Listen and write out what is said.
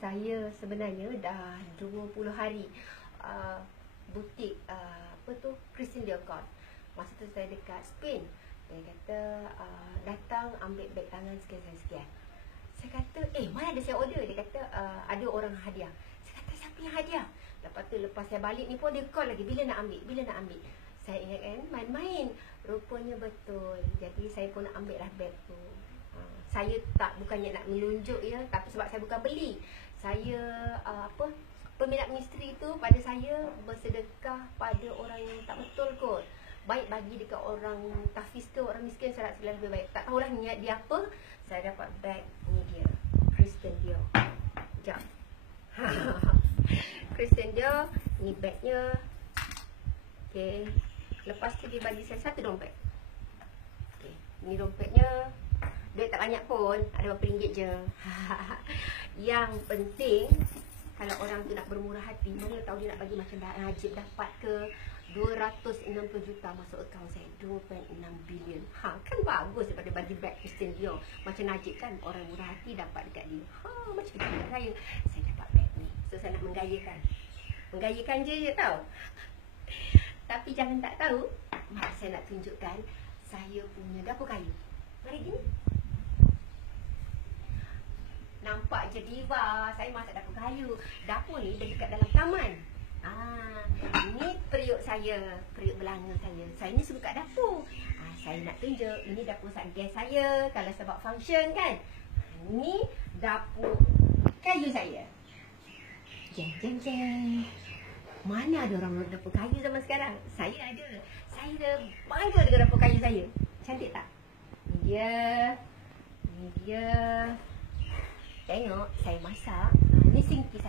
saya sebenarnya dah 20 hari butik Christian Dior. Masa tu saya dekat Spain. Dia kata datang ambil beg tangan sekian-sekian. Saya kata, mana ada saya order? Dia kata, ada orang hadiah. Saya kata, siapa yang hadiah? Lepas tu, lepas saya balik ni pun dia call lagi, bila nak ambil? Saya ingat kan, main-main. Rupanya betul. Jadi, saya pun nak ambil lah beg tu. Saya bukannya nak menunjuk ya, tapi sebab saya bukan beli. Saya, peminat misteri tu pada saya bersedekah pada orang yang tak betul kot. Baik bagi dekat orang tahfiz ke orang miskin, saya rasa lebih baik. Tak tahulah niat dia apa. Saya dapat beg ni dia, Christian Dior. Sekejap. Christian Dior, ni bagnya. Okay. Lepas tu dia bagi saya satu dompet. Okay. Ni dompetnya. Duit tak banyak pun, ada berapa ringgit je. Yang penting, kalau orang tu nak bermurah hati, mana tahu dia nak bagi macam Najib dapat ke 260 juta masuk akaun saya, 2.6 bilion. Kan bagus daripada bagi beg Christian Dior. Macam Najib kan, orang murah hati dapat dekat dia. Macam tu dekat saya dapat beg ni. So saya nak menggayakan je tau. Tapi jangan tak tahu, saya nak tunjukkan saya punya dapur kayu. Mari gini. Nampak je diva, saya masak dapur kayu. Dapur ni dekat dalam taman. Ini periuk saya, periuk belanga saya. Saya ni suka kat dapur. Saya nak tunjuk, ini dapur gas saya kalau sebab function kan. Ini dapur kayu saya. Jeng. Mana ada orang dapur kayu zaman sekarang? Saya ada. Saya bangga dengan dapur kayu saya. Cantik tak? Ini dia. Tengok, saya masak. Ni sinki